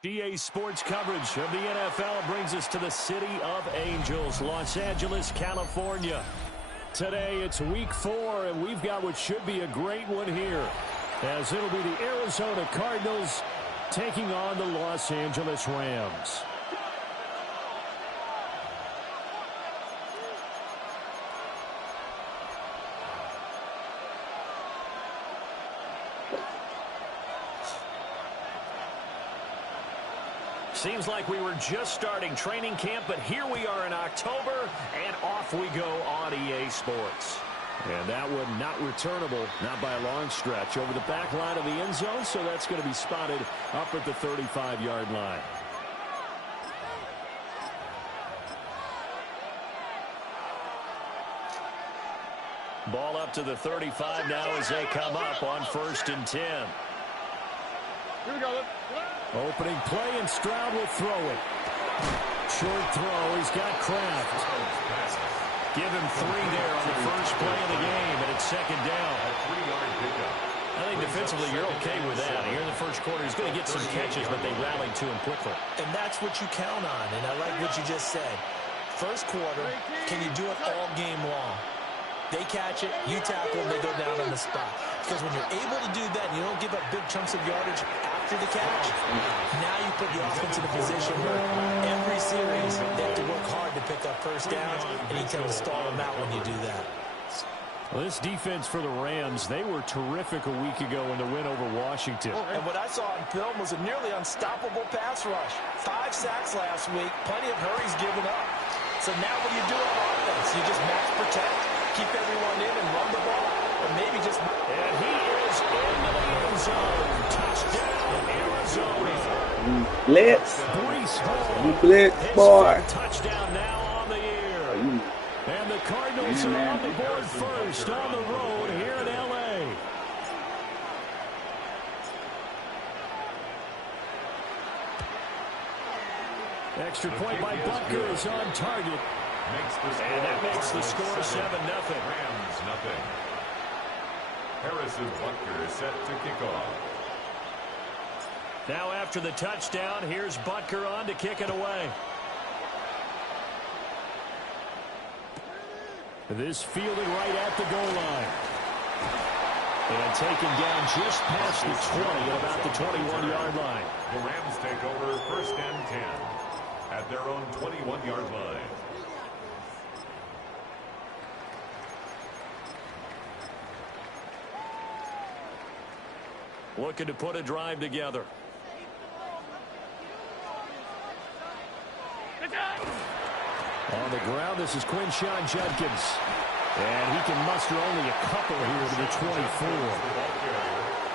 GA Sports coverage of the NFL brings us to the City of Angels, Los Angeles, California. Today it's week 4, and we've got what should be a great one here, as it'll be the Arizona Cardinals taking on the Los Angeles Rams. Seems like we were just starting training camp, but here we are in October, and off we go on EA Sports. And that one not returnable, not by a long stretch, over the back line of the end zone, so that's going to be spotted up at the 35-yard line. Ball up to the 35 now as they come up on 1st and 10. Here we go. Opening play, and Stroud will throw it. Short throw. He's got Kraft. Give him 3 there on the first play of the game, and it's 2nd down. I think defensively you're okay with that. Here in the first quarter, he's going to get some catches, but they rallied to him quickly. And that's what you count on, and I like what you just said. First quarter, can you do it all game long? They catch it, you tackle, they go down on the spot. Because when you're able to do that and you don't give up big chunks of yardage after the catch, now you put the offense in a position where every series they have to work hard to pick up first downs, and you tend to stall them out when you do that. Well, this defense for the Rams, they were terrific a week ago in the win over Washington. And what I saw on film was a nearly unstoppable pass rush. 5 sacks last week, plenty of hurries given up. So now what do you do on offense? You just max protect, keep everyone in and run the ball, or maybe just... And he is into the end zone. Touchdown, Arizona. Blitz. Blitz, boy. Touchdown now on the year. And the Cardinals are on the board first on the road here in L.A. Extra point by Butker is on target. And that makes the score 7-0. Rams nothing. Harrison Butker is set to kick off. Now after the touchdown, here's Butker on to kick it away. This fielded right at the goal line. And taken down just past the 20 at about the 21-yard line. The Rams take over 1st and 10 at their own 21-yard line. Looking to put a drive together. On the ground, this is Quinshon Judkins. And he can muster only a couple here to the 24.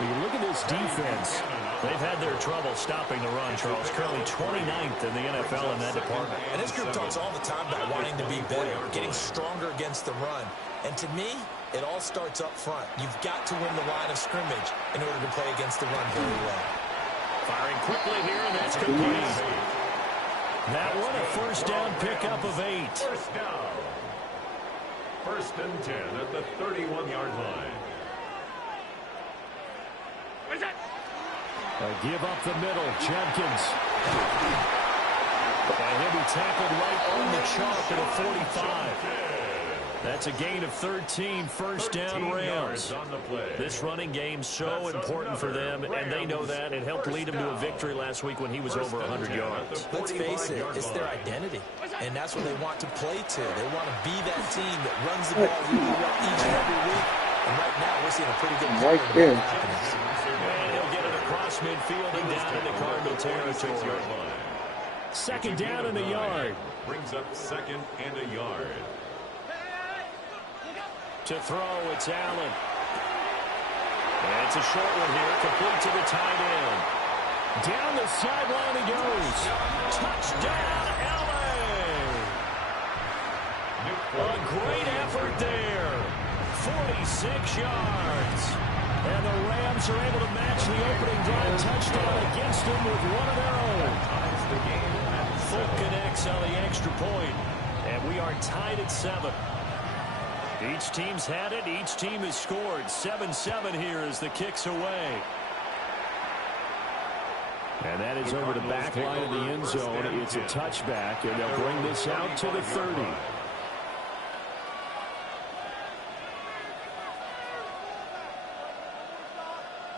When you look at this defense, they've had their trouble stopping the run, Charles. Currently 29th in the NFL in that department. And this group talks all the time about wanting to be better, getting stronger against the run. And to me, it all starts up front. You've got to win the line of scrimmage in order to play against the run very well. Firing quickly here, and that's complete. That one, a first down pickup of 8. First down. 1st and 10 at the 31-yard line. A give up the middle, Judkins. And he'll be tackled right on the chalk at a 45. That's a gain of 13, first down Rams. This running game so important for them, and they know that. It helped lead them to a victory last week when he was over 100 yards. Let's face it, it's their identity, and that's what they want to play to. They want to be that team that runs the ball really well each and every week. And right now, we're seeing a pretty good play. Right there. And he'll get it across midfield and down into Cardinal territory. 2nd down in the yard. Brings up 2nd and a yard. To throw, it's Allen. And it's a short one here, complete to the tight end. Down the sideline he goes. Touchdown, L.A. A great effort there. 46 yards. And the Rams are able to match the opening drive touchdown against them with one of their own. Fulton connects on the extra point. And we are tied at 7. Each team's had it. Each team has scored. 7-7 here as the kick's away. And that is over the back line of the end zone. It's a touchback, and they'll bring this out to the 30.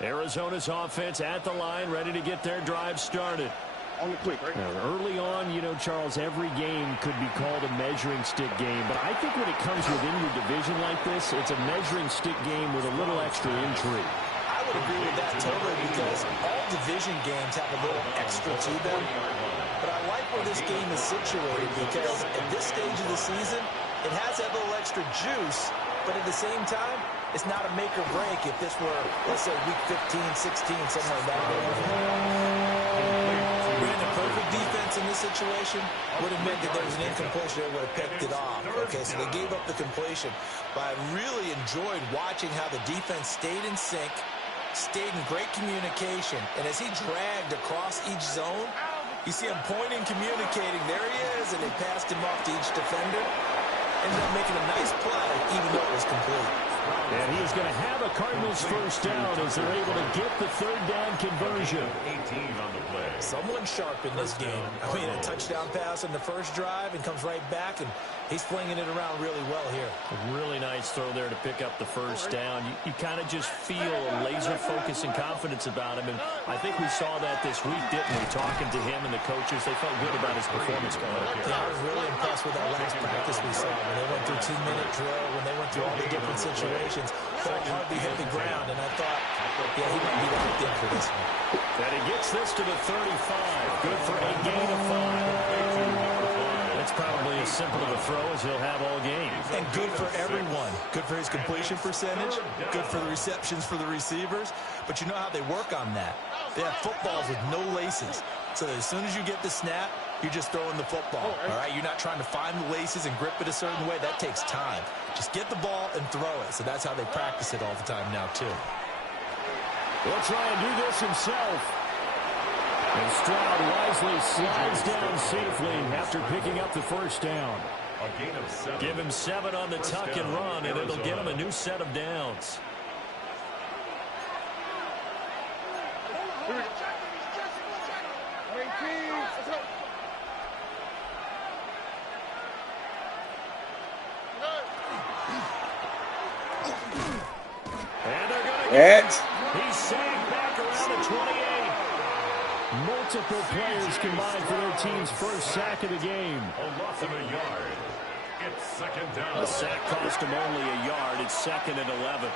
Arizona's offense at the line, ready to get their drive started. Only quick, right? Now, early on, you know, Charles, every game could be called a measuring stick game. But I think when it comes within your division like this, it's a measuring stick game with a little extra intrigue. I would agree with that totally because all division games have a little extra to them. But I like where this game is situated because at this stage of the season, it has that little extra juice. But at the same time, it's not a make or break if this were, let's say, week 15, 16, somewhere down there. The perfect defense in this situation would have meant that there was an incompletion. They would have picked it off. Okay, so they gave up the completion. But I really enjoyed watching how the defense stayed in sync, stayed in great communication. And as he dragged across each zone, you see him pointing, communicating. There he is, and they passed him off to each defender. Ended up making a nice play, even though it was complete. And he is going to have a Cardinals first down as they're able to get the third down conversion. 18 on the play. Someone sharp in this game. I mean, a touchdown pass in the first drive and comes right back, and he's flinging it around really well here. A really nice throw there to pick up the first down. You kind of just feel a laser focus and confidence about him, and I think we saw that this week, didn't we? Talking to him and the coaches, they felt good about his performance coming up here. Yeah, I was really impressed with that last practice we saw when they went through 2-minute drill, when they went through all the different situations. Felt hardly hit the ground, and I thought, yeah, he might be locked in for this one. And he gets this to the 35. Good for a gain of 5. That's probably as simple of a throw as he'll have all game. And good for everyone. Good for his completion percentage. Good for the receptions for the receivers. But you know how they work on that. They have footballs with no laces. So as soon as you get the snap, you're just throwing the football. All right, you're not trying to find the laces and grip it a certain way. That takes time. Just get the ball and throw it. So that's how they practice it all the time now, too. He'll try and do this himself. And Stroud wisely slides down safely after picking up the first down. A gain of 7. Give him 7 on the tuck and run, and it'll get him a new set of downs. And they're going to get it. He's sagged back around the 28. Multiple players combined for their team's first sack of the game. A loss of a yard. It's second down. The sack cost him only a yard. It's second and 11.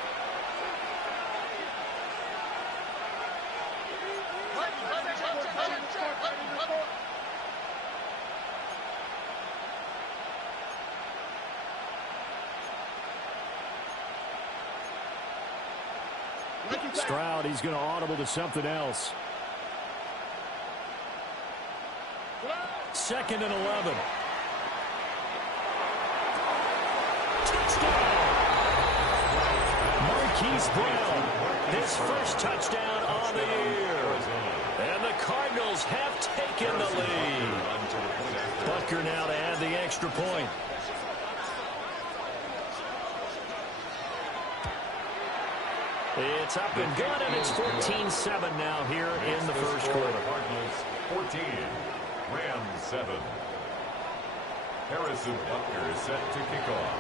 Stroud, he's going to audible to something else. Second and 11. Touchdown! Marquise Brown, his first touchdown on the year. And the Cardinals have taken the lead. Butker now to add the extra point. It's up and good, and it's 14-7 now here in the first quarter. Cardinals 14, Rams 7. Harrison Butker is set to kick off.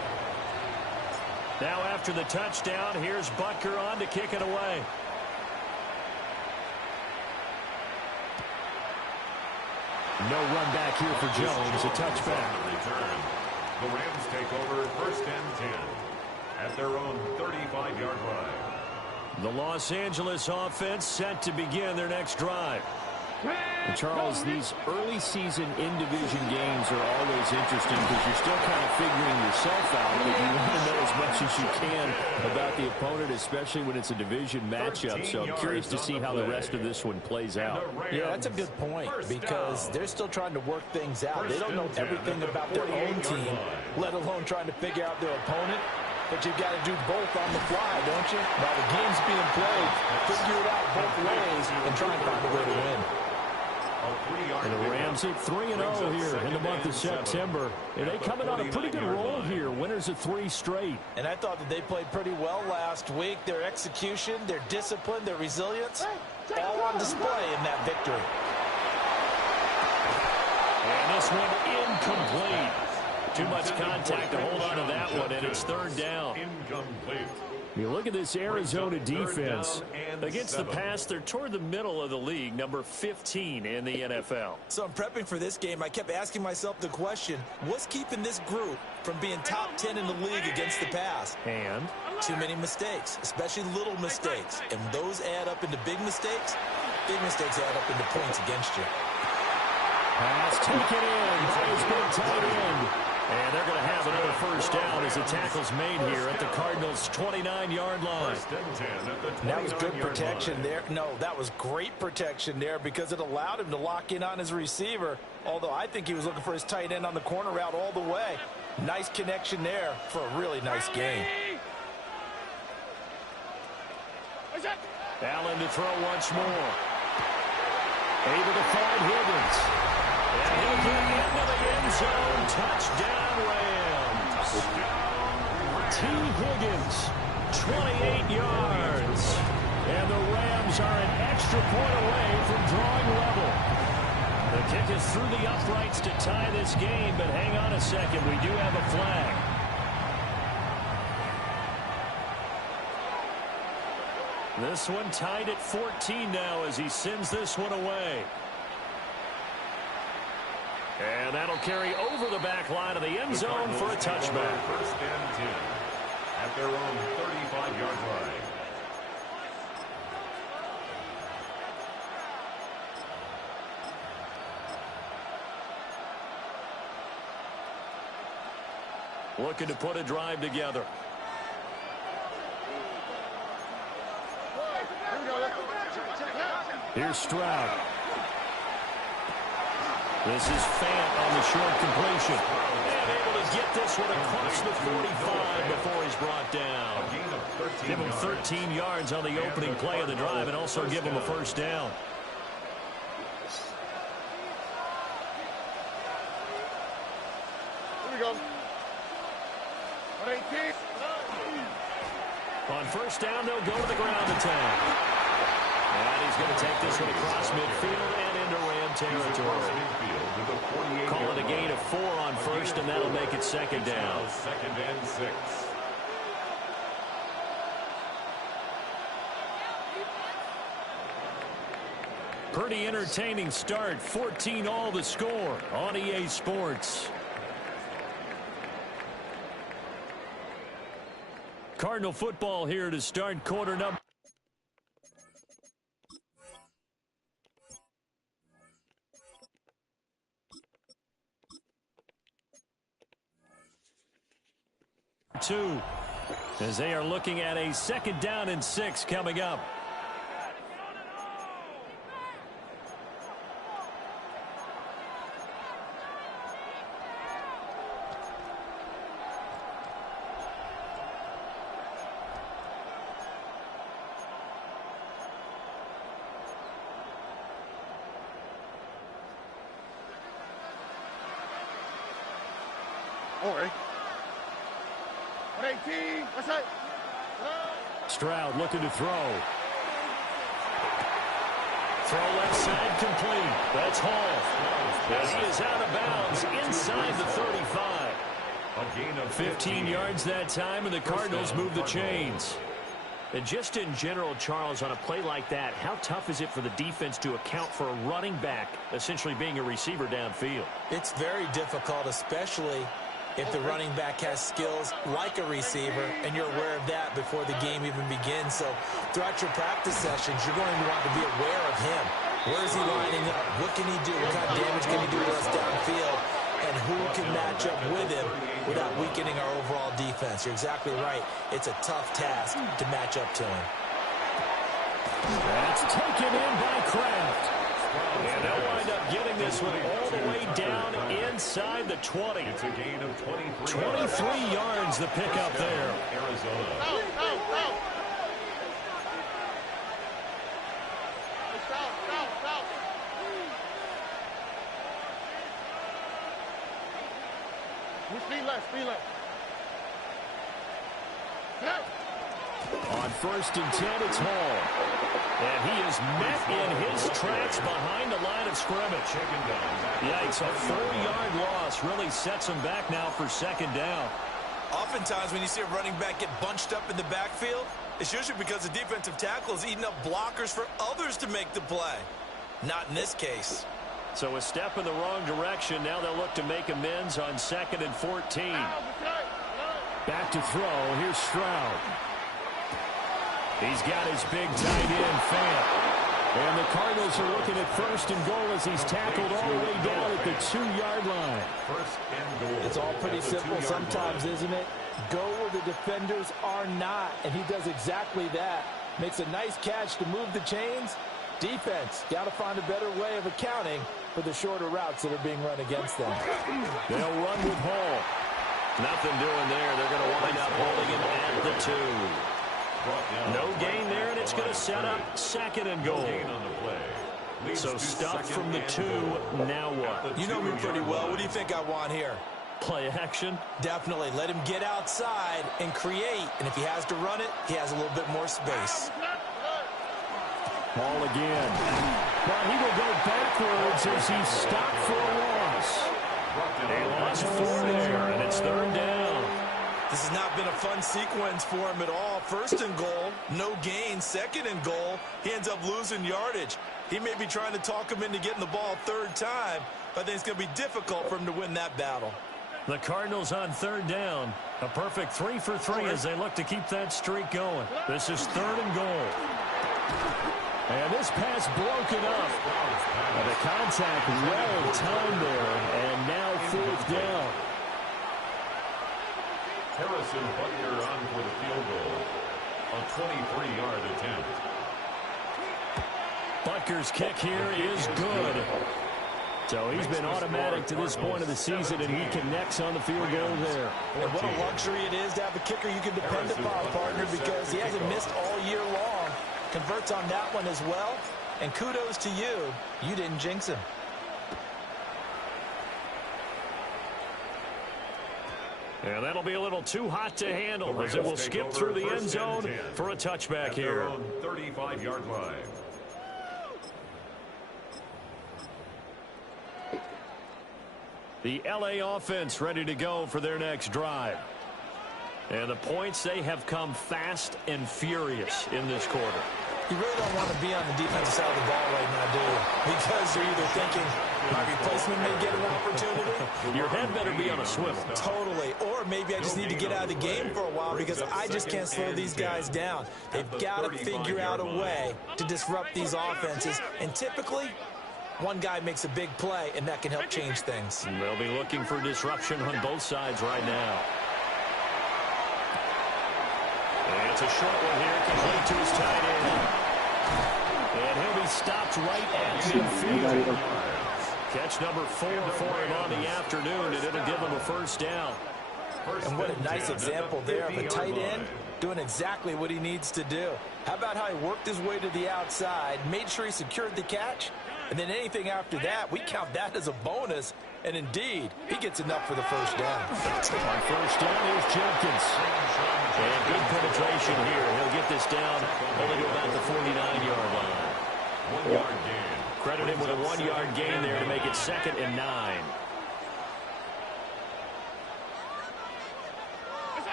Now after the touchdown, here's Butker on to kick it away. No run back here for Jones, a touchback. Return. The Rams take over first and 10 at their own 35-yard line. The Los Angeles offense set to begin their next drive. And Charles, these early season in-division games are always interesting because you're still kind of figuring yourself out, but you want to know as much as you can about the opponent, especially when it's a division matchup. So I'm curious to see how the rest of this one plays out. Yeah, that's a good point because they're still trying to work things out. They don't know everything about their own team, let alone trying to figure out their opponent. But you've got to do both on the fly, don't you? While the game's being played, figure it out both ways and try and find a way to win. And the Rams at 3-0 here in the month of September. And they coming on a pretty good roll here. Winners winners of 3 straight. And I thought that they played pretty well last week. Their execution, their discipline, their resilience, all on display in that victory. And this one incomplete. Too much contact to hold on to that one, and it's 3rd down. Incomplete. You look at this Arizona defense. Against the pass, they're toward the middle of the league, number 15 in the NFL. So I'm prepping for this game. I kept asking myself the question, what's keeping this group from being top 10 in the league against the pass? And too many mistakes, especially little mistakes. And those add up into big mistakes. Big mistakes add up into points against you. Pass taken in by his big tight end. And they're going to have another 1st down as the tackle's made here at the Cardinals' 29-yard line. That was good protection there. No, that was great protection there because it allowed him to lock in on his receiver, although I think he was looking for his tight end on the corner route all the way. Nice connection there for a really nice game. Allen to throw once more. Able to find Higgins. And he'll get into the end zone. Touchdown, Rams. T. Higgins, 28 yards. And the Rams are an extra point away from drawing level. The kick is through the uprights to tie this game, but hang on a second. We do have a flag. This one tied at 14 now as he sends this one away. And that'll carry over the back line of the end zone for a touchback. 1st and 10 at their own 35-yard line. Looking to put a drive together. Here's Stroud. This is Fant on the short completion. And able to get this one across the 45 before he's brought down. Give him 13 yards on the opening play of the drive and also give him a 1st down. Here we go. 118. On 1st down, they'll go to the ground attack. And he's going to take this one across midfield and into Ram territory. Call it a gain of 4 on 1st, and that'll make it 2nd down. 2nd and 6. Pretty entertaining start. 14-all the score on EA Sports. Cardinal football here to start quarter number. Two, as they are looking at a 2nd down and 6 coming up. Okay. 118. What's that? Stroud looking to throw. Throw left side complete. That's Hall. As he is out of bounds inside the 35. A gain of 15 yards that time, and the Cardinals move the chains. And just in general, Charles, on a play like that, how tough is it for the defense to account for a running back essentially being a receiver downfield? It's very difficult, especially if the running back has skills like a receiver, and you're aware of that before the game even begins. So throughout your practice sessions, you're going to want to be aware of him. Where is he lining up? What can he do? What kind of damage can he do to us downfield? And who can match up with him without weakening our overall defense? You're exactly right. It's a tough task to match up to him. That's taken in by Kraft. And they'll wind up getting this one all the way down inside the 20. It's a gain of 23 yards, the pickup there. Arizona. Speed left, speed left. On 1st and 10, it's Hall. And he is met in his tracks behind the line of scrimmage. Yikes, a 4-yard loss really sets him back now for 2nd down. Oftentimes when you see a running back get bunched up in the backfield, it's usually because the defensive tackle is eating up blockers for others to make the play. Not in this case. So a step in the wrong direction. Now they'll look to make amends on 2nd and 14. Back to throw. Here's Stroud. He's got his big tight end, Fant. And the Cardinals are looking at 1st and goal as he's tackled all the way down at the 2-yard line. 1st and goal. It's all pretty simple sometimes, isn't it? Go where the defenders are not, and he does exactly that. Makes a nice catch to move the chains. Defense, got to find a better way of accounting for the shorter routes that are being run against them. They'll run with Hall. Nothing doing there. They're going to wind up holding him at the 2. No gain there, and it's going to set up 2nd and goal. So stuff from the 2. Now what? You know me pretty well. What do you think I want here? Play action? Definitely. Let him get outside and create. And if he has to run it, he has a little bit more space. Ball again. But he will go backwards as he's stopped for a loss. They lost 4 there, and it's 3rd down. This has not been a fun sequence for him at all. 1st and goal, no gain. 2nd and goal, he ends up losing yardage. He may be trying to talk him into getting the ball 3rd time, but I think it's going to be difficult for him to win that battle. The Cardinals on 3rd down. A perfect 3 for 3 as they look to keep that streak going. This is 3rd and goal. And this pass broken up. The contact well timed there, and now 4th down. Harrison Butker on for the field goal. A 23-yard attempt. Butker's kick here is good. So he's been automatic to this point of the season, and he connects on the field goal there. And what a luxury it is to have a kicker you can depend upon, partner, because he hasn't missed all year long. Converts on that one as well. And kudos to you. You didn't jinx him. And that'll be a little too hot to handle as it will skip through the end zone for a touchback here. 35-yard line. The LA offense ready to go for their next drive. And the points, they have come fast and furious in this quarter. You really don't want to be on the defensive side of the ball right now, do you? Because you're either thinking my replacement may get an opportunity. Your head better be on a swivel. Totally. Or maybe I just need to get out of the game for a while because I just can't slow these guys down. They've got to figure out a way to disrupt these offenses. And typically, one guy makes a big play, and that can help change things. And they'll be looking for disruption on both sides right now. And it's a short one here, complete to his tight end. And he'll be stopped right at midfield. Catch number 4 for him on the afternoon, and it'll give him a 1st down. And what a nice example there of a tight end doing exactly what he needs to do. How about how he worked his way to the outside, made sure he secured the catch, and then anything after that, we count that as a bonus. And indeed, he gets enough for the 1st down. On 1st down, here's Jenkins. And good penetration here. He'll get this down only to about the 49-yard line. 1-yard gain. Credit him with a 1-yard gain there to make it 2nd and 9.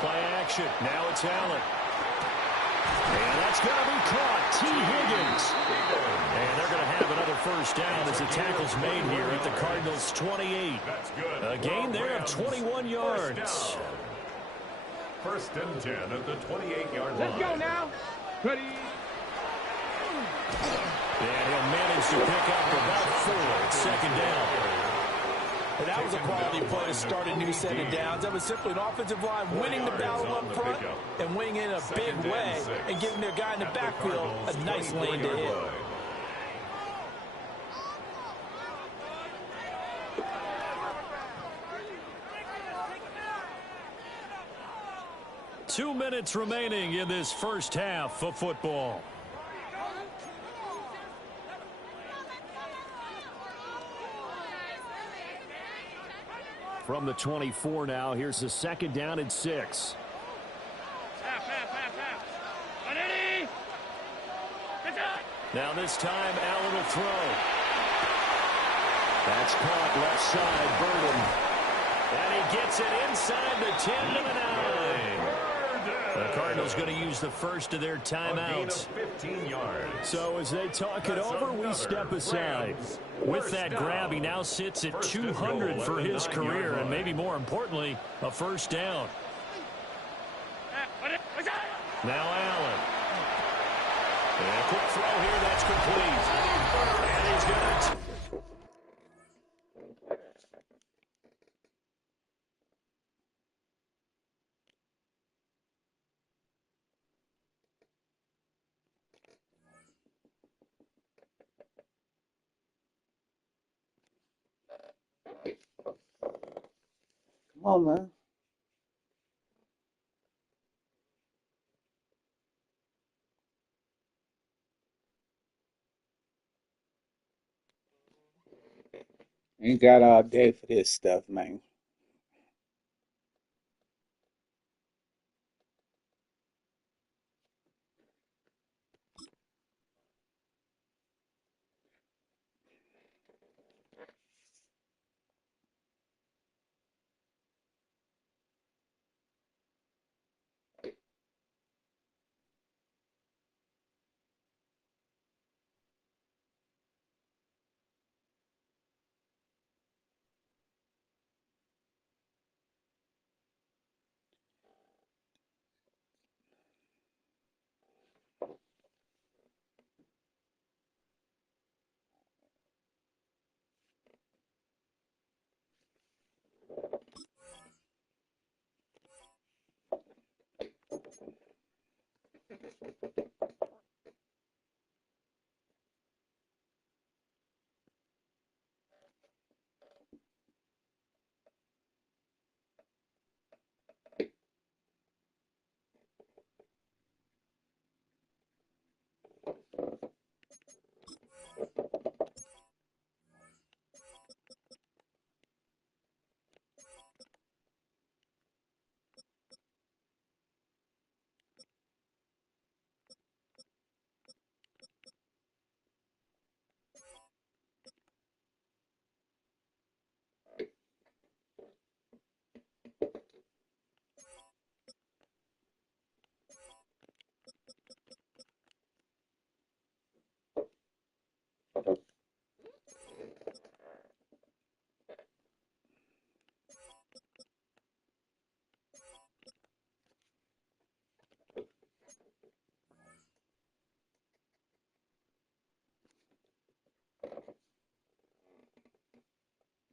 Play action. Now it's Allen. And that's going to be caught. T. Higgins. And they're going to have another 1st down as the tackle's made here at the Cardinals' 28. A gain there of 21 yards. 1st and 10 at the 28-yard line. Let's go now. Ready. And he'll manage to pick up about 4 at 2nd down. And that was a quality play to start a new set of downs. That was simply an offensive line winning the battle up front and winning in a big way and giving their guy in the backfield a nice lane to hit. 2 minutes remaining in this 1st half of football. From the 24 now, here's the 2nd down and 6. Now this time, Allen will throw. That's caught left side, Burden. And he gets it inside the 10 to the 9. The Cardinals going to use the first of their timeouts. 15 yards. So as they talk it over, we step aside. With that grab, he now sits at 200 for his career, and maybe more importantly, a first down. Now Allen. And a quick throw here, that's complete. And he's going to... Come on, man. Ain't got all day for this stuff, man.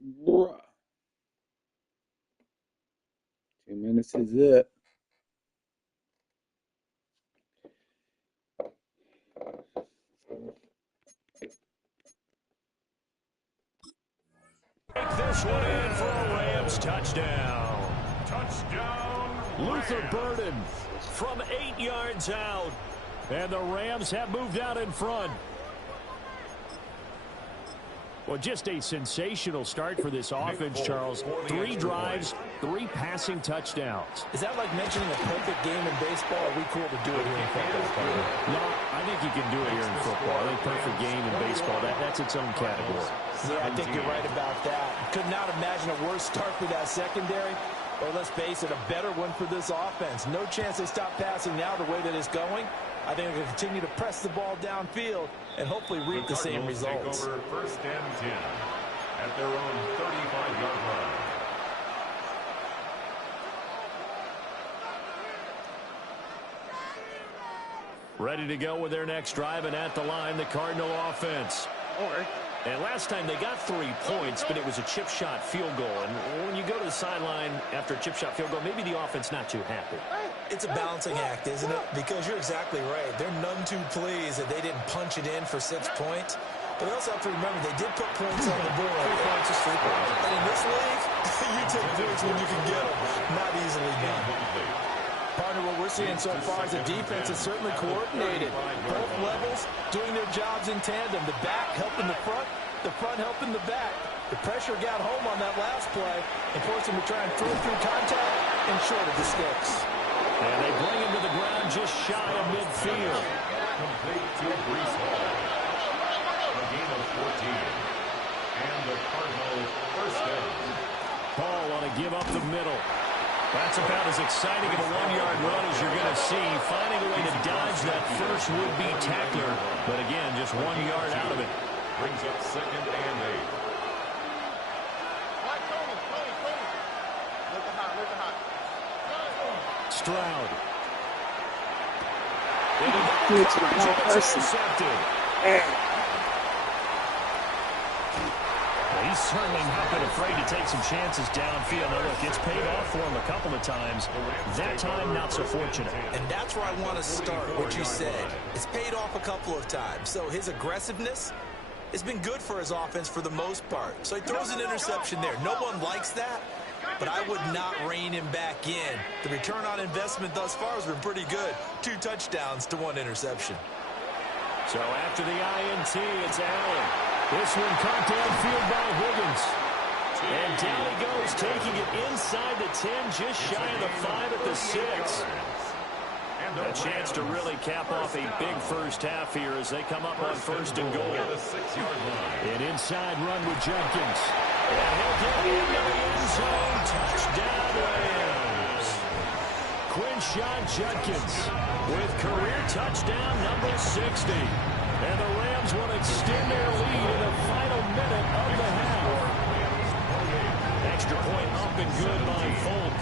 Bruh. 2 minutes is it. Take this one in for a Rams touchdown. Touchdown. Luther Burden from 8 yards out. And the Rams have moved out in front. Well, just a sensational start for this offense, Charles. 3 drives, 3 passing touchdowns. Is that like mentioning a perfect game in baseball? Are we cool to do it here in football? No, I think you can do it here in football. I think perfect game in baseball, that's its own category. Yeah, I think you're right about that. Could not imagine a worse start for that secondary. Or let's face it, a better one for this offense. No chance they stop passing now the way that it's going. I think they're going to continue to press the ball downfield and hopefully reap the same results. Take over first and 10 at their own 35-yard line. Ready to go with their next drive, and at the line, the Cardinal offense. And last time they got 3 points, but it was a chip shot field goal. And when you go to the sideline after a chip shot field goal, maybe the offense not too happy. It's a balancing act, isn't it? Because you're exactly right. They're none too pleased that they didn't punch it in for 6 points. But we also have to remember they did put points on the board. 3 points is 3 points. And in this league, you take points when you can get them. Not easily done. Partner, what we're seeing so far is the defense is certainly coordinated. Both levels doing their jobs in tandem. The back helping the front helping the back. The pressure got home on that last play and forced him to try and throw through contact and short of the sticks. And they bring him to the ground just shy of midfield. Complete to Brees Hall. gain of 14. And the Cardinals first down. Paul on a give up the middle. That's about as exciting of a one-yard run as you're going to see. Finding a way to dodge that first would-be tackler. But again, just 1 yard out of it. Brings up 2nd and 8. Stroud. Intercepted. He's certainly not been afraid to take some chances downfield. Now, look, it's paid off for him a couple of times. That time, not so fortunate. And that's where I want to start, what you said. It's paid off a couple of times. So his aggressiveness has been good for his offense for the most part. So he throws an interception there. No one likes that, but I would not rein him back in. The return on investment thus far has been pretty good. 2 touchdowns to 1 interception. So after the INT, it's Allen. This one caught downfield by Higgins. And down he goes, taking it inside the 10, just shy of the 5 at the 6. A chance to really cap off a big first half here as they come up on 1st and goal. An inside run with Judkins. And he'll get into the end zone. Touchdown, Rams. Quinshon Judkins with career touchdown number 60. And the Rams will extend their lead in the final minute of the half. Extra point up and good by Folk.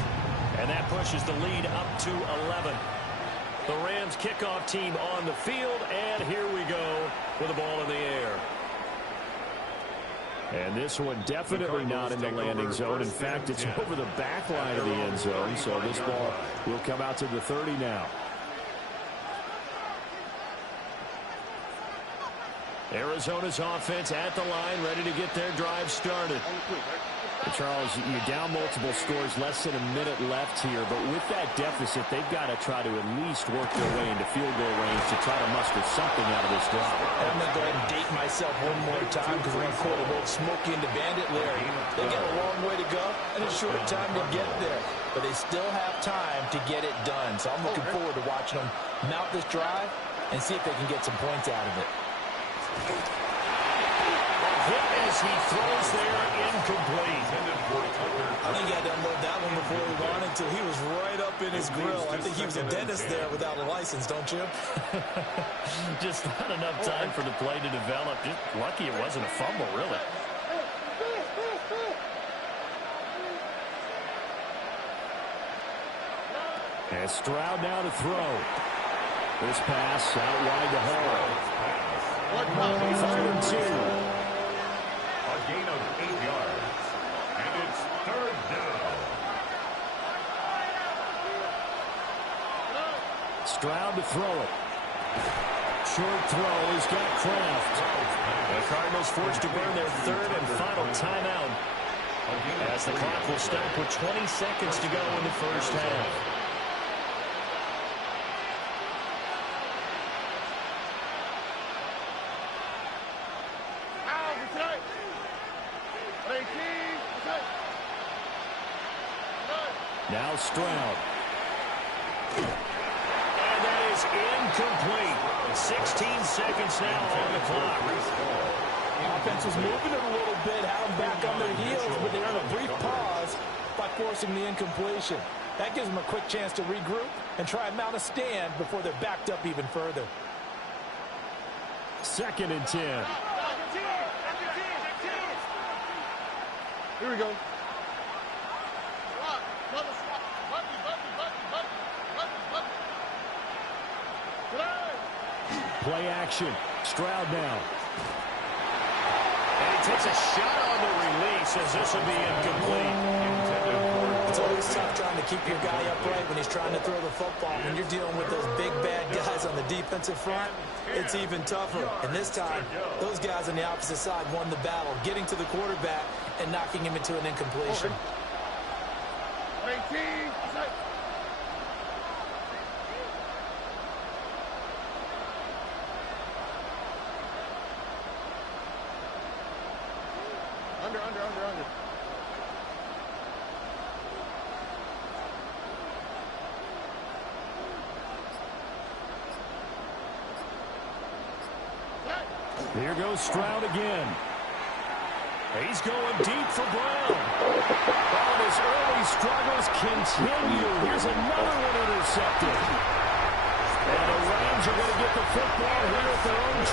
And that pushes the lead up to 11. The Rams kickoff team on the field, and here we go with the ball in the air. And this one definitely not in the landing zone. In fact, it's over the back line of the end zone, so this ball will come out to the 30 now. Arizona's offense at the line, ready to get their drive started. And Charles, you're down multiple scores, less than a minute left here, but with that deficit, they've got to try to at least work their way into field goal range to try to muster something out of this drive. I'm going to go ahead and date myself one more time because we're going to quote a little Smokey and the Bandit Larry. They got a long way to go and a short time to get there, but they still have time to get it done. So I'm looking forward to watching them mount this drive and see if they can get some points out of it. Hit as he throws there, incomplete. I think he had to unload that one before he won until he was right up in his grill. I think he was a dentist there without a license, don't you? Just not enough time for the play to develop. Just lucky it wasn't a fumble, really. And Stroud now to throw. This pass out wide to Hall. 3rd and 2. A gain of 8 yards. And it's 3rd down. Stroud to throw it. Short throw. He's got Kraft. The Cardinals forced to burn their 3rd and final timeout as the clock will stop with 20 seconds to go in the first half. Now Stroud. And that is incomplete. 16 seconds now on the clock. The offense was moving it a little bit, had them back on their heels, but they're in a brief pause by forcing the incompletion. That gives them a quick chance to regroup and try and mount a stand before they're backed up even further. 2nd and 10. Here we go. Play action. Stroud now. And he takes a shot on the release as this will be incomplete. It's always tough trying to keep your guy upright when he's trying to throw the football. When you're dealing with those big, bad guys on the defensive front, it's even tougher. And this time, those guys on the opposite side won the battle, getting to the quarterback and knocking him into an incompletion. 18. Under. Here goes Stroud again. He's going deep for Brown. Oh, his early struggles continue. Here's another one intercepted. And the Rams are going to get the football here at their own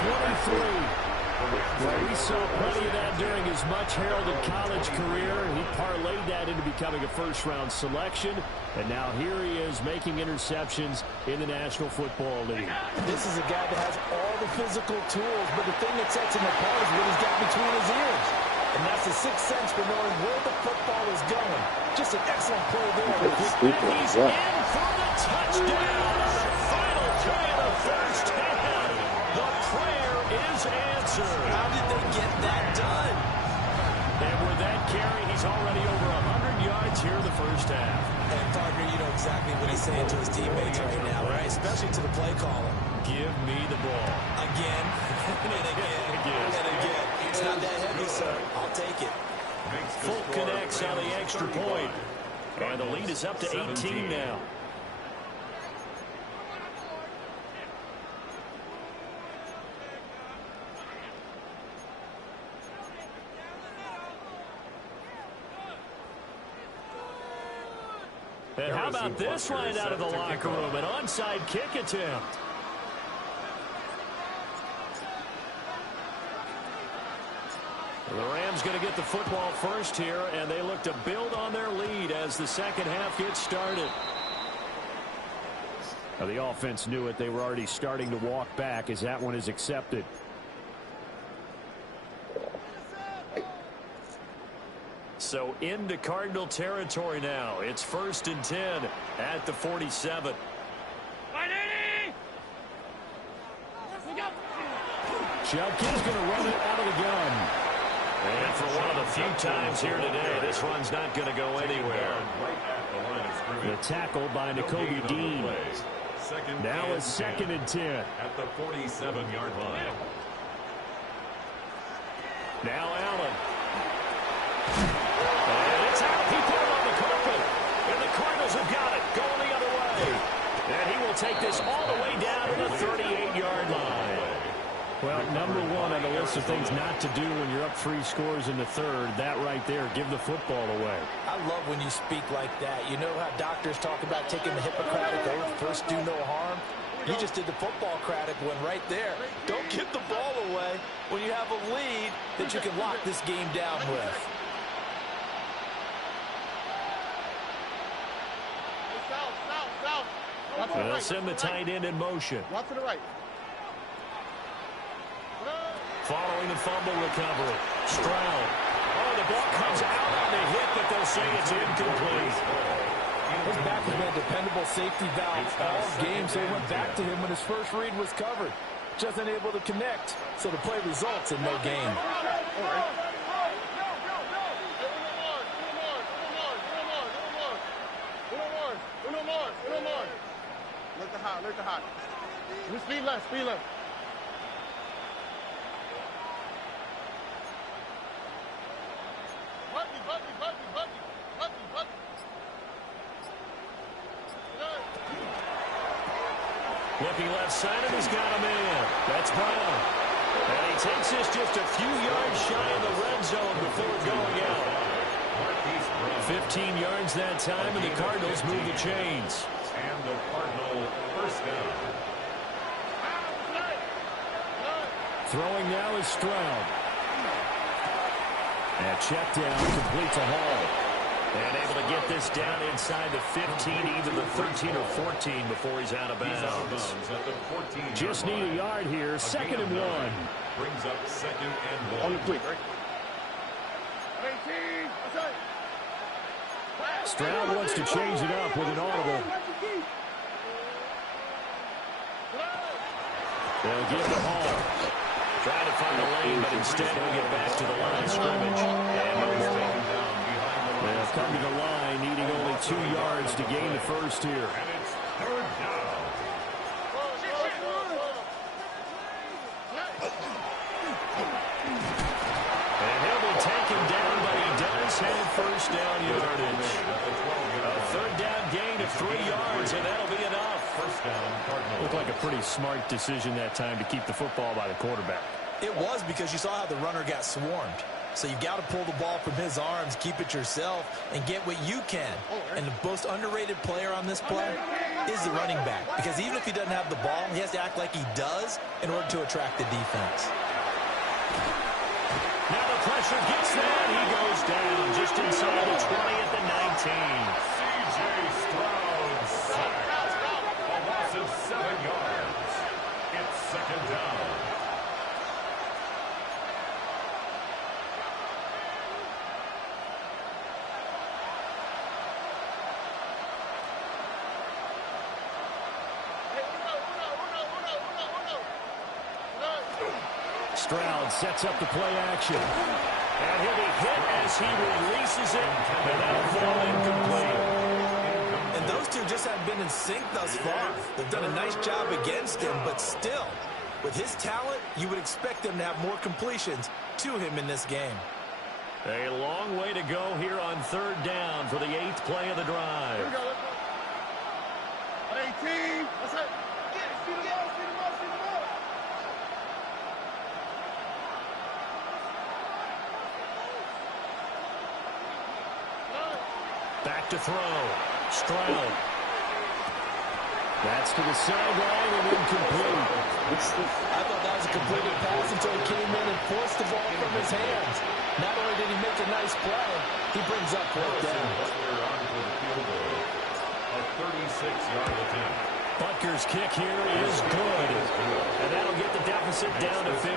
23. Well, we saw plenty of that during his much-heralded college career. He parlayed that into becoming a first-round selection. And now here he is making interceptions in the National Football League. This is a guy that has all the physical tools, but the thing that sets him apart is what he's got between his ears. And that's the sixth sense for knowing where the football is going. Just an excellent play there. And he's in for the touchdown on the final play of the first half. The prayer is answered. How did they get that done? And with that carry, he's already over 100 yards here in the first half. And, partner, you know exactly what he's saying to his teammates right now, right? Especially to the play caller. Give me the ball. Again, and again, and again. It's not that heavy, sir. I'll take it. Full connects on the extra point. And the lead is up to 18 now. And how about this right out of the locker room? An onside kick attempt. The Rams going to get the football first here, and they look to build on their lead as the second half gets started. Now, the offense knew it. They were already starting to walk back as that one is accepted. So into Cardinal territory now. It's 1st and 10 at the 47. Shelton's going to run it out of the gun. And for one of the few times here today, this one's not going to go anywhere. The tackle by Nakobe Dean. Now it's 2nd and 10. At the 47-yard line. Now Allen. And it's out. He put it on the carpet. And the Cardinals have got it. Going the other way. And he will take this all the way down to the 38-yard line. Well, number one on the list of things not to do when you're up 3 scores in the third, that right there, give the football away. I love when you speak like that. You know how doctors talk about taking the Hippocratic oath, first do no harm? You just did the football-cratic one right there. Don't give the ball away when you have a lead that you can lock this game down with. They'll send the tight end in motion. Walk to the right. Following the fumble recovery. Stroud. Oh, the ball comes out on the hit, but they'll say it's incomplete. His back has been a dependable safety valve all game, so he went back to him when his first read was covered. Just unable to connect, so the play results in no gain. Look the hot. Speed left, speed left. Looking left side, and he's got a man. That's Brown. And he takes this just a few yards shy of the red zone before going out. 15 yards that time, and the Cardinals move the chains. And the Cardinal first down. Throwing now is Stroud. And check down, complete to Hall. And able to get this down inside the 15, either the 13 or 14 before he's out of bounds. At the 14 Just need a yard here, 2nd and 1. Brings up 2nd and 1. On the quick. Stroud wants to change it up with an audible. They'll give the Hall. Trying to find a lane, but instead he'll get back to the line of scrimmage. And they'll come to the line, needing only 2 yards to gain the first here. And it's 3rd down. And he'll be taken down, but he does have first down yardage. A 3rd down gain of 3 yards, and that'll be enough. First down, Cardinals. Looked like a pretty smart decision that time to keep the football by the quarterback. It was because you saw how the runner got swarmed. So you got to pull the ball from his arms, keep it yourself, and get what you can. And the most underrated player on this play is the running back. Because even if he doesn't have the ball, he has to act like he does in order to attract the defense. Now the pressure gets there. He goes down just inside the 20 at the 19. C.J. Stroud sacked. A loss of 7 yards. It's second down. Stroud sets up the play action. And he'll be hit as he releases it. And that'll fall incomplete. And those two just haven't been in sync thus far. They've done a nice job against him, but still, with his talent, you would expect them to have more completions to him in this game. A long way to go here on third down for the 8th play of the drive. Here we go. 18. That's it. Feed the ball, feed the ball, feed the ball. Back to throw. Stroud. That's to the sideline and incomplete. I thought that was a completed pass until he came in and forced the ball from his hands. Not only did he make a nice play, he brings up fourth down. A 36-yard attempt. Butker's kick here is good. And that'll get the deficit down to 15.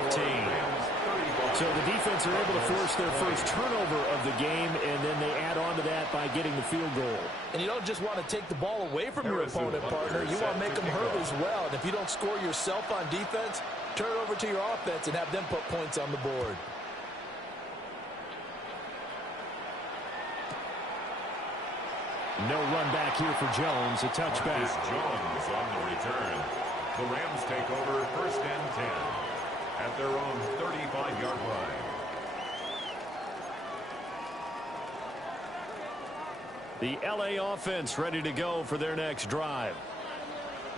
So the defense are able to force their first turnover of the game, and then they add on to that by getting the field goal. And you don't just want to take the ball away from your opponent, partner. You want to make them hurt as well. And if you don't score yourself on defense, turn it over to your offense and have them put points on the board. No run back here for Jones, a touchback. Jones on the return. The Rams take over first and 10 at their own 35-yard line. The LA offense ready to go for their next drive.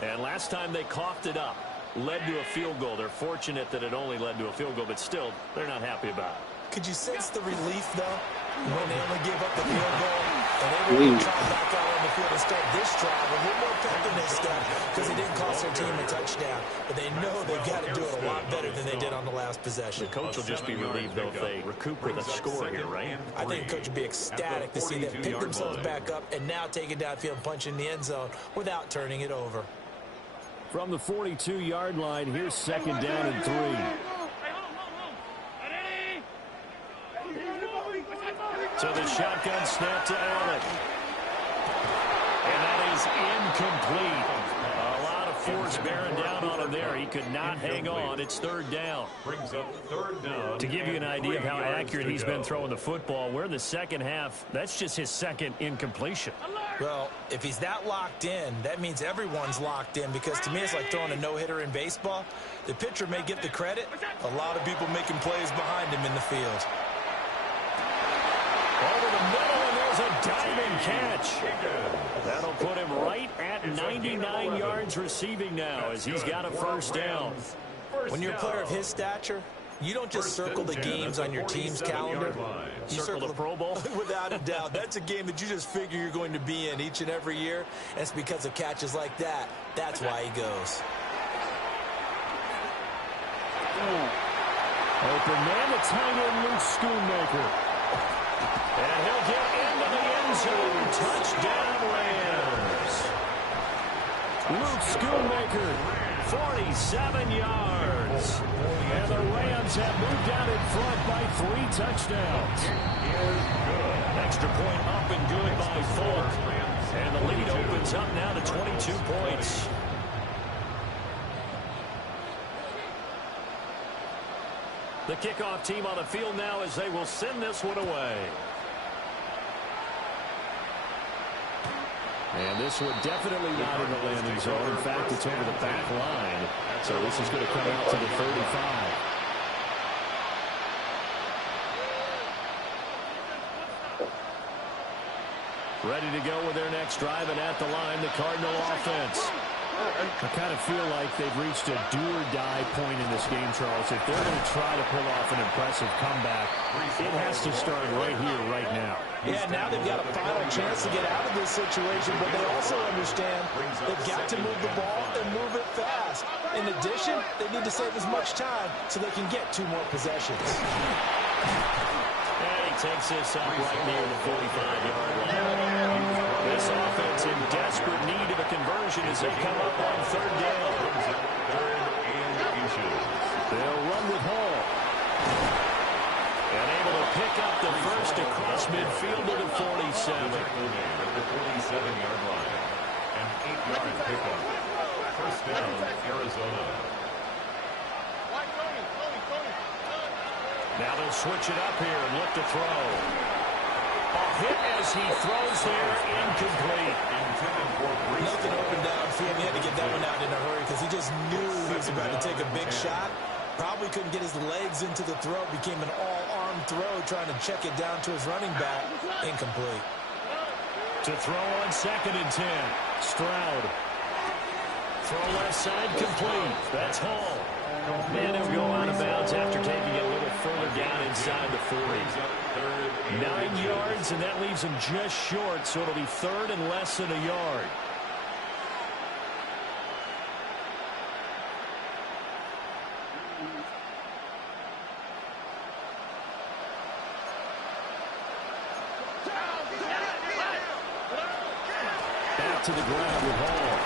And last time they coughed it up, led to a field goal. They're fortunate that it only led to a field goal, but still, they're not happy about it. Could you sense the relief, though, when they only gave up the field goal and they were going to try back out on the field and start this drive a little more pep in this stuff because they didn't cost their team a touchdown. But they know they've got to do it a lot better than they did on the last possession. The coach will just be relieved, though, if they recoup with a score here, right? I think the coach would be ecstatic to see them pick themselves back up and now take it downfield and punch in the end zone without turning it over. From the 42-yard line, here's second down and 3. So the shotgun snap to Allen. And that is incomplete. A lot of force bearing down on him there. He could not hang on. It's third down. Brings up third down. To give you an idea of how accurate he's been throwing the football, we're in the second half. That's just his second incompletion. Well, if he's that locked in, that means everyone's locked in, because to me it's like throwing a no-hitter in baseball. The pitcher may get the credit. A lot of people making plays behind him in the field. Over the middle, and there's a diving catch. That'll put him right at 99 yards receiving now as he's got a first down. When you're a player of his stature, you don't just circle the games on your team's calendar. You Circle the Pro Bowl? Without a doubt. That's a game that you just figure you're going to be in each and every year. And it's because of catches like that. That's why he goes. Open man, the tight end, Luke Schoonmaker. And he'll get into the end zone. Touchdown, Rams. Luke Schoonmaker, 47 yards. And the Rams have moved out in front by 3 touchdowns. Extra point up and good by Folk. And the lead opens up now to 22 points. The kickoff team on the field now as they will send this one away. And this one definitely not in the landing zone. In fact, it's over the back line. So this is going to come out to the 35. Ready to go with their next drive, and at the line, the Cardinal offense. I kind of feel like they've reached a do-or-die point in this game, Charles. If they're going to try to pull off an impressive comeback, it has to start right here, right now. Yeah, now they've got a final chance to get out of this situation, but they also understand they've got to move the ball and move it fast. In addition, they need to save as much time so they can get 2 more possessions. And he takes this up right near the 45-yard line. This offense in desperate need of a conversion as they come up on 3rd down. They'll run with Hall. And able to pick up the first across midfield to the 47. At the 47-yard line. An 8-yard pickup. First down, Arizona. Now they'll switch it up here and look to throw. A hit as he throws there, incomplete. Nothing open downfield. He had to get that one out in a hurry because he just knew he was about to take a big shot. Probably couldn't get his legs into the throw. Became an all-arm throw, trying to check it down to his running back. Incomplete. To throw on 2nd and 10. Stroud. Throw left side, complete. That's Hall. And he'll go out of bounds after taking it a little further down inside the 40. 9 yards, and that leaves him just short, so it'll be 3rd and less than a yard. Back to the ground with Hall.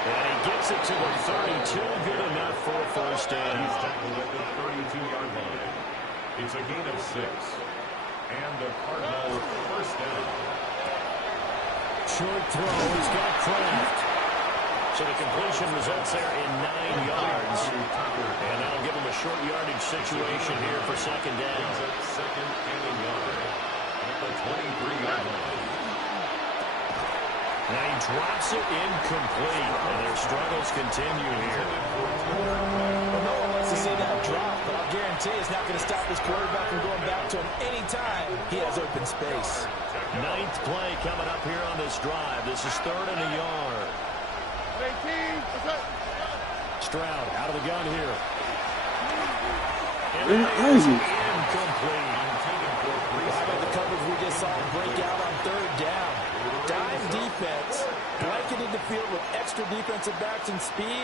And he gets it to the 32. Good enough for a first down. He's tackled at the 32-yard line. It's a gain of 6. And the Cardinals first down. Short throw. He's got Kraft. So the completion results there in 9 yards. And that'll give him a short yardage situation here for 2nd down. Second and a yard at the 23-yard line. Now he drops it incomplete, and their struggles continue here. Well, no one wants to see that drop, but I'll guarantee it's not going to stop his quarterback from going back to him anytime he has open space. 9th play coming up here on this drive. This is 3rd and a yard. Stroud out of the gun here. And that is incomplete. How about the coverage we just saw break out on 3rd down? Dime defense, blanketed the field with extra defensive backs and speed,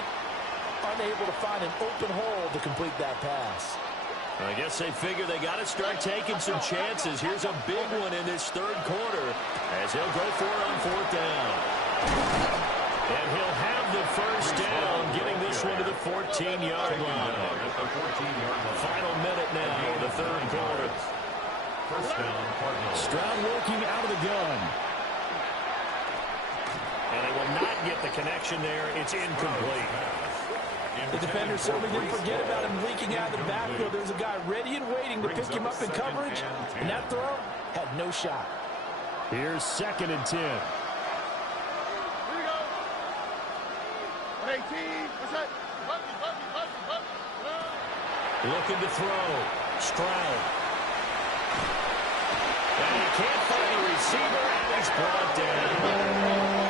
unable to find an open hole to complete that pass. I guess they figure they got to start taking some chances. Here's a big one in this 3rd quarter as he'll go for it on 4th down. And he'll have the first down, getting this one to the 14-yard line. Final minute now in the 3rd quarter. First down, Cardinals. Stroud working out of the gun. And they will not get the connection there. It's incomplete. The defender certainly didn't forget about him leaking out of the backfield. There was a guy ready and waiting to pick him up in coverage, and that throw had no shot. Here's 2nd and 10. Looking to throw. Stroud. And he can't find the receiver, and he's brought down.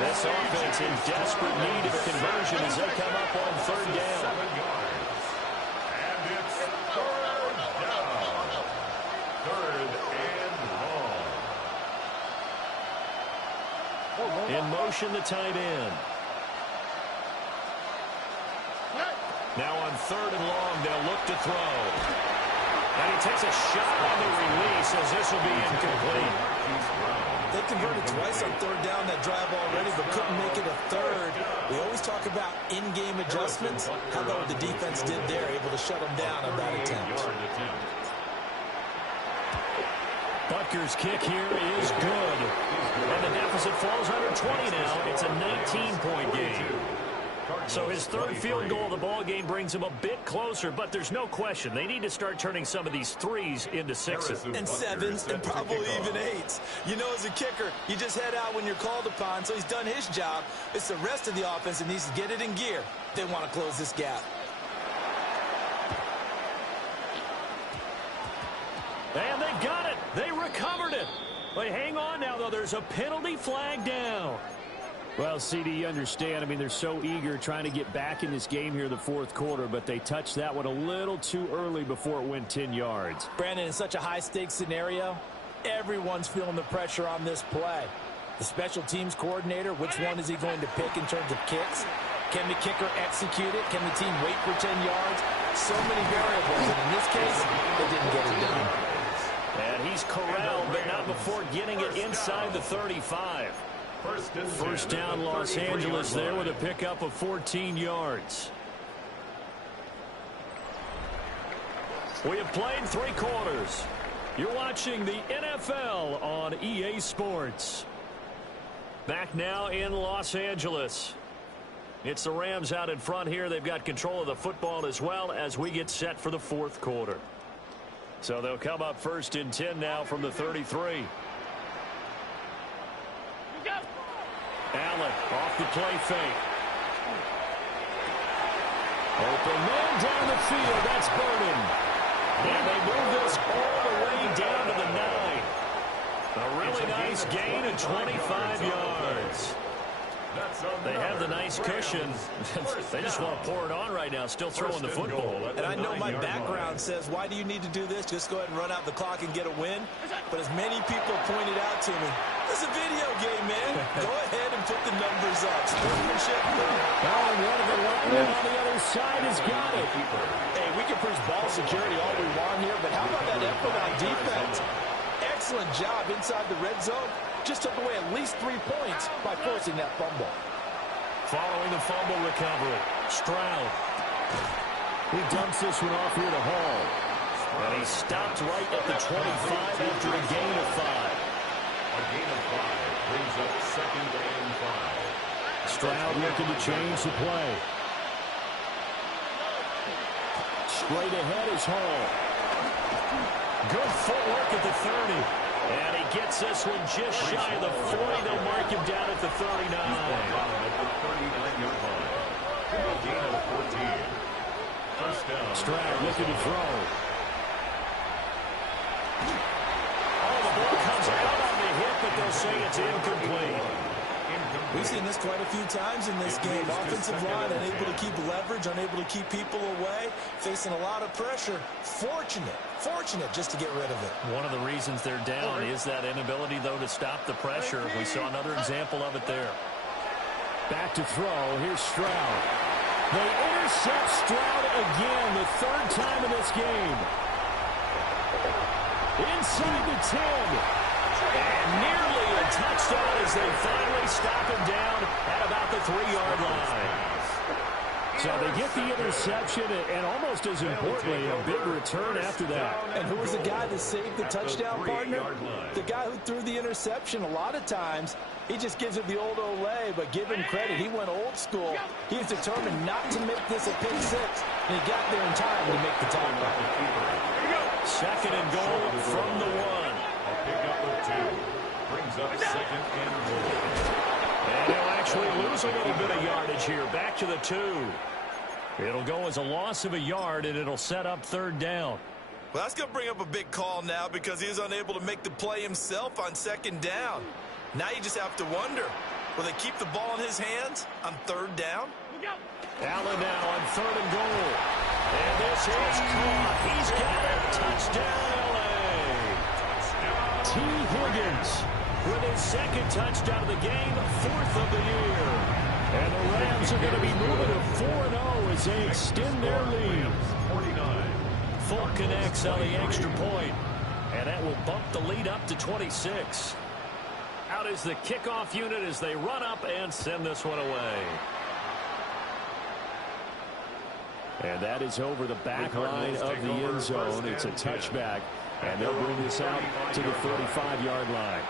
This offense in desperate need of a conversion as they come up on 3rd down. 7 yards. And it's 3rd down. 3rd and long. In motion, the tight end. Now on 3rd and long, they'll look to throw. And he takes a shot on the release as this will be incomplete. They converted twice on 3rd down that drive already, but couldn't make it a 3rd. We always talk about in-game adjustments. How about what the defense did there, able to shut them down on that attempt. Butker's kick here is good. And the deficit falls under 20 now. It's a 19-point game. So his 3rd field goal of the ball game brings him a bit closer, but there's no question they need to start turning some of these 3s into 6s. And 7s and probably even 8s. You know, as a kicker, you just head out when you're called upon, so he's done his job. It's the rest of the offense that needs to get it in gear. They want to close this gap. And they got it. They recovered it. But hang on now, though. There's a penalty flag down. Well, CD, you understand. I mean, they're so eager trying to get back in this game here in the fourth quarter, but they touched that one a little too early before it went 10 yards. Brandon, in such a high-stakes scenario, everyone's feeling the pressure on this play. The special teams coordinator, which one is he going to pick in terms of kicks? Can the kicker execute it? Can the team wait for 10 yards? So many variables, and in this case, they didn't get it done. And he's corralled, but not before getting it inside the 35. First down, Los Angeles there with a pickup of 14 yards. We have played 3 quarters. You're watching the NFL on EA Sports. Back now in Los Angeles. It's the Rams out in front here. They've got control of the football as well as we get set for the fourth quarter. So they'll come up first and 10 now from the 33. Allen off the play fake. Open man down the field. That's Burden. And they move this all the way down to the 9. A really nice gain of 25 yards. They have the nice cushion. They just want to pour it on right now, still throwing the football. And I know my background says, why do you need to do this? Just go ahead and run out the clock and get a win. But as many people pointed out to me, it's a video game, man. Go ahead and put the numbers up. Sportsmanship. Oh, and one of the linemen on the other side has got it. Hey, we can preach ball security all we want here, but how about that effort on defense? Excellent job inside the red zone. Just took away at least 3 points by forcing that fumble. Following the fumble recovery, Stroud. He dumps this one off here to Hall. And he stopped right at the 25 after a gain of 5. A gain of 5 brings up 2nd and 5. Stroud looking to change the play. Straight ahead is Hall. Good footwork at the 30. And he gets this one just shy of the 40. They'll mark him down at the 39. Stroud looking to throw. Oh, the ball comes out on the hit, but they'll say it's incomplete. We've seen this quite a few times in this game. Offensive line unable to keep leverage, unable to keep people away, facing a lot of pressure. Fortunate just to get rid of it. One of the reasons they're down is that inability, though, to stop the pressure. We saw another example of it there. Back to throw. Here's Stroud. They intercept Stroud again, the 3rd time in this game. Inside the 10. And nearly a touchdown as they finally stop him down at about the 3-yard line. So they get the interception, and almost as importantly, a big return after that. And who was the guy that saved the touchdown, partner? The guy who threw the interception. A lot of times, he just gives it the old Olay, but give him credit. He went old school. He was determined not to make this a pick 6, and he got there in time to make the tackle. 2nd and goal from the 1. A pickup of 2 brings up 2nd and goal. And he'll actually lose a little bit of yardage here. Back to the 2. It'll go as a loss of a yard, and it'll set up 3rd down. Well, that's going to bring up a big call now because he was unable to make the play himself on 2nd down. Now you just have to wonder, will they keep the ball in his hands on 3rd down? Allen now on 3rd and goal. And this is caught. He's got it. Touchdown, L.A. T. Higgins with his 2nd touchdown of the game, 4th of the year. And the Rams are going to be moving to 4-0 as they extend their lead. 49. Full connects on the extra point. And that will bump the lead up to 26. Out is the kickoff unit as they run up and send this one away. And that is over the back line of the end zone. It's a touchback. And they'll bring this out to the 35-yard line.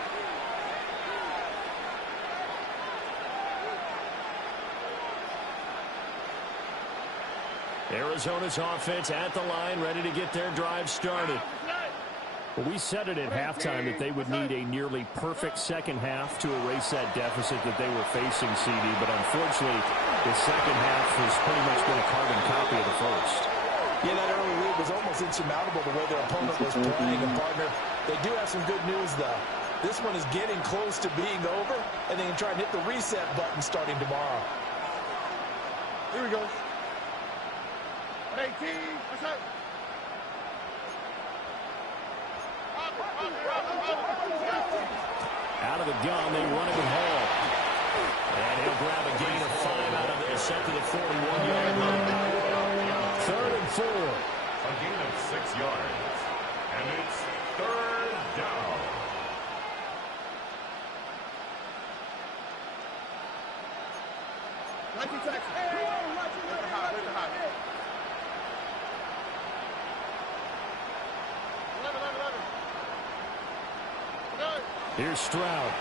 Arizona's offense at the line, ready to get their drive started. Well, we said it at halftime that they would need a nearly perfect second half to erase that deficit that they were facing, CD. But unfortunately, the second half has pretty much been a carbon copy of the first. Yeah, that early lead was almost insurmountable the way their opponent was playing. And partner, they do have some good news, though. This one is getting close to being over, and they can try and hit the reset button starting tomorrow. Here we go. 18. What's up? Out of the gun, they run it with Hall. And he'll grab a gain of 5 out of this up to the 41-yard line. 3rd and 4. A gain of 6 yards. And it's 3rd down. Lucky tax. Let the hot. 11. Here's Stroud.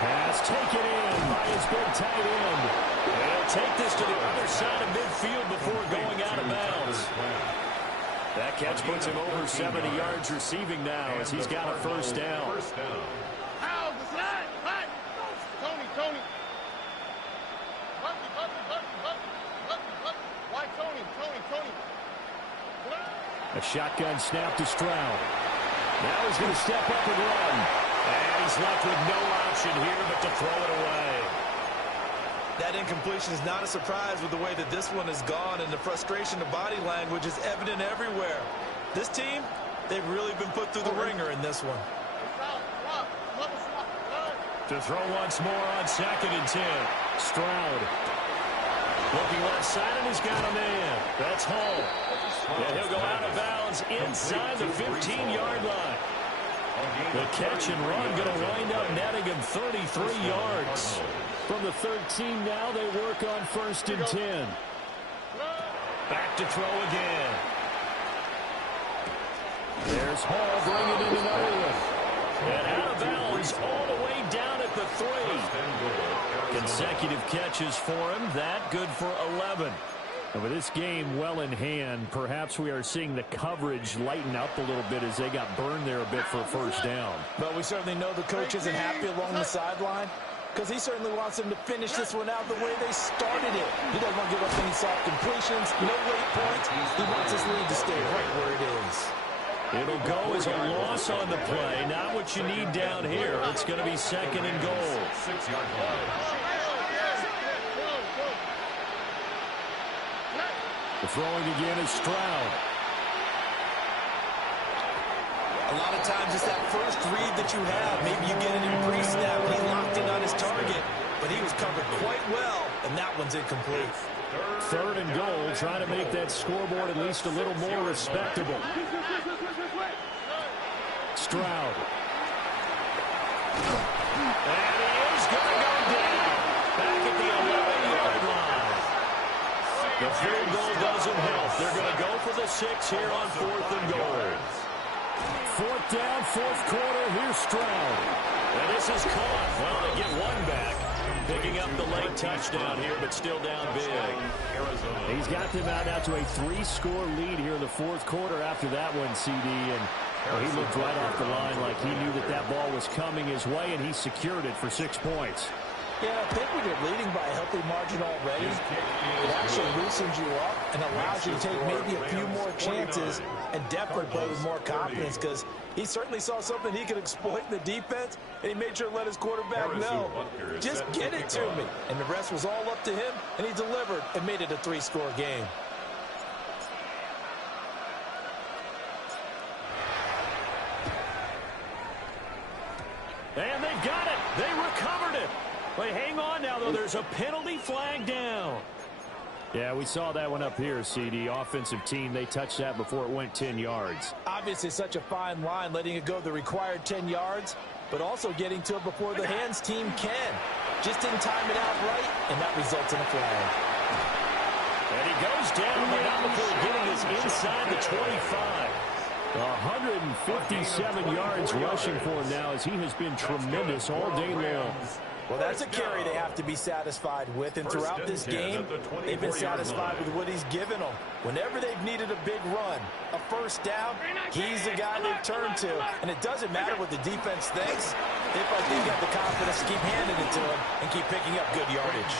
Pass taken in by his big tight end. He'll take this to the other side of midfield before going out of bounds. That catch puts him over 70 yards receiving now as he's got a first down. Ow, the slide. Tony. Why Tony? A shotgun snap to Stroud. Now he's going to step up and run. And he's left with no option here but to throw it away. That incompletion is not a surprise with the way that this one has gone, and the frustration of body language is evident everywhere. This team, they've really been put through the ringer in this one. To throw once more on 2nd and 10. Stroud. Looking left side, and he's got a man. That's Hall. And he'll go out of bounds inside the 15-yard line. The catch and run going to wind up netting him 33 yards. From the 13 now, they work on 1st and 10. Back to throw again. There's Hall bringing in another one. And out of bounds all the way down at the 3. Consecutive catches for him. That good for 11. And with this game well in hand, perhaps we are seeing the coverage lighten up a little bit as they got burned there a bit for a first down. But we certainly know the coach isn't happy along the sideline, because he certainly wants them to finish this one out the way they started it. He doesn't want to give up any soft completions, no late points. He wants his lead to stay right where it is. It'll go as a loss on the play. Not what you need down here. It's going to be 2nd and goal. 6-yard line. The throwing again is Stroud. A lot of times it's that first read that you have. Maybe you get it in pre-snap and he locked in on his target, but he was covered quite well, and that one's incomplete. 3rd and goal, trying to make that scoreboard at least a little more respectable. Stroud. And he is going to go down. Back at the 11-yard line. The field goal doesn't help. They're going to go for the 6 here on 4th and goal. 4th down, 4th quarter. Here's Stroud. And this is caught. Well, they get one back. Picking up the late touchdown here, but still down big. He's got them out now to a 3-score lead here in the 4th quarter after that one, CD. And well, he looked right off the line like he knew that that ball was coming his way, and he secured it for 6 points. Yeah, I think when you're leading by a healthy margin already, it actually loosens you up and allows you to take maybe a few more chances and definitely play with more confidence, because he certainly saw something he could exploit in the defense, and he made sure to let his quarterback know, just get it to me. And the rest was all up to him, and he delivered and made it a 3-score game. And they've got it. They recovered it. But hang on now, though. There's a penalty flag down. Yeah, we saw that one up here, CD. Offensive team, they touched that before it went 10 yards. Obviously such a fine line, letting it go the required 10 yards, but also getting to it before the hands team can. Just didn't time it out right, and that results in a flag. And he goes down, but not before getting us inside the 25. 157 yards rushing for him now, as he has been tremendous all day long. Well, that's a carry they have to be satisfied with, and throughout this game, they've been satisfied with what he's given them. Whenever they've needed a big run, a first down, he's the guy they've turned to. And it doesn't matter what the defense thinks. They feel like they've got the confidence to keep handing it to him and keep picking up good yardage.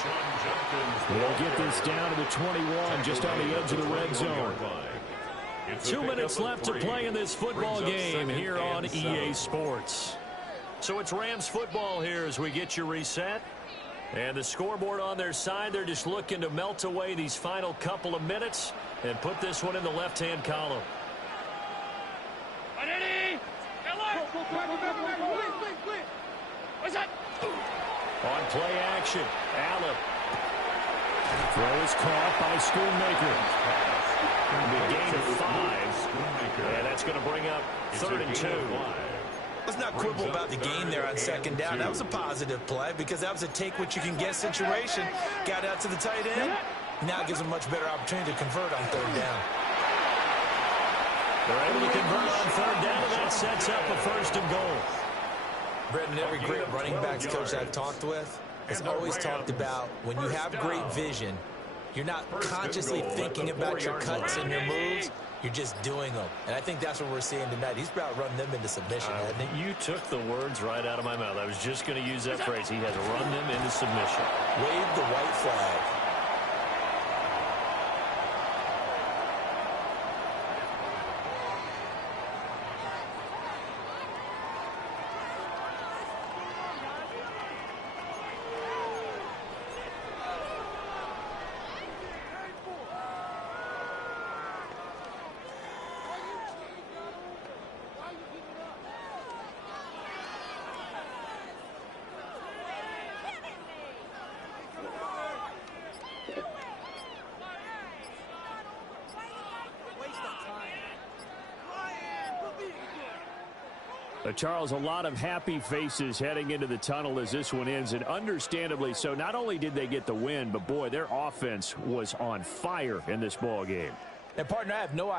They'll get this down to the 21, just on the edge of the red zone. It's a 2 pickup minutes of left to 3. play in this football Brings up game second here on and EA 7. Sports. So it's Rams football here as we get you reset. And the scoreboard on their side, they're just looking to melt away these final couple of minutes and put this one in the left-hand column. On play action, Allen. Throw is caught by Schoonmaker. The gain of 5. And that's going to bring up 3rd and 2. Let's not quibble about the gain there on 2nd down. That was a positive play because that was a take-what-you-can-get situation. Got out to the tight end. Now it gives them a much better opportunity to convert on 3rd down. They're able to convert on 3rd down, and that sets up a 1st and goal. Brendan, every great running backs coach I've talked with has always talked about when you have great vision, you're not consciously thinking about your cuts and your moves. You're just doing them. And I think that's what we're seeing tonight. He's about running them into submission, hasn't he? You took the words right out of my mouth. I was just going to use that phrase. He has run them into submission. Wave the white flag. Charles, a lot of happy faces heading into the tunnel as this one ends, and understandably so. Not only did they get the win, but boy, their offense was on fire in this ball game. And partner, I have no idea.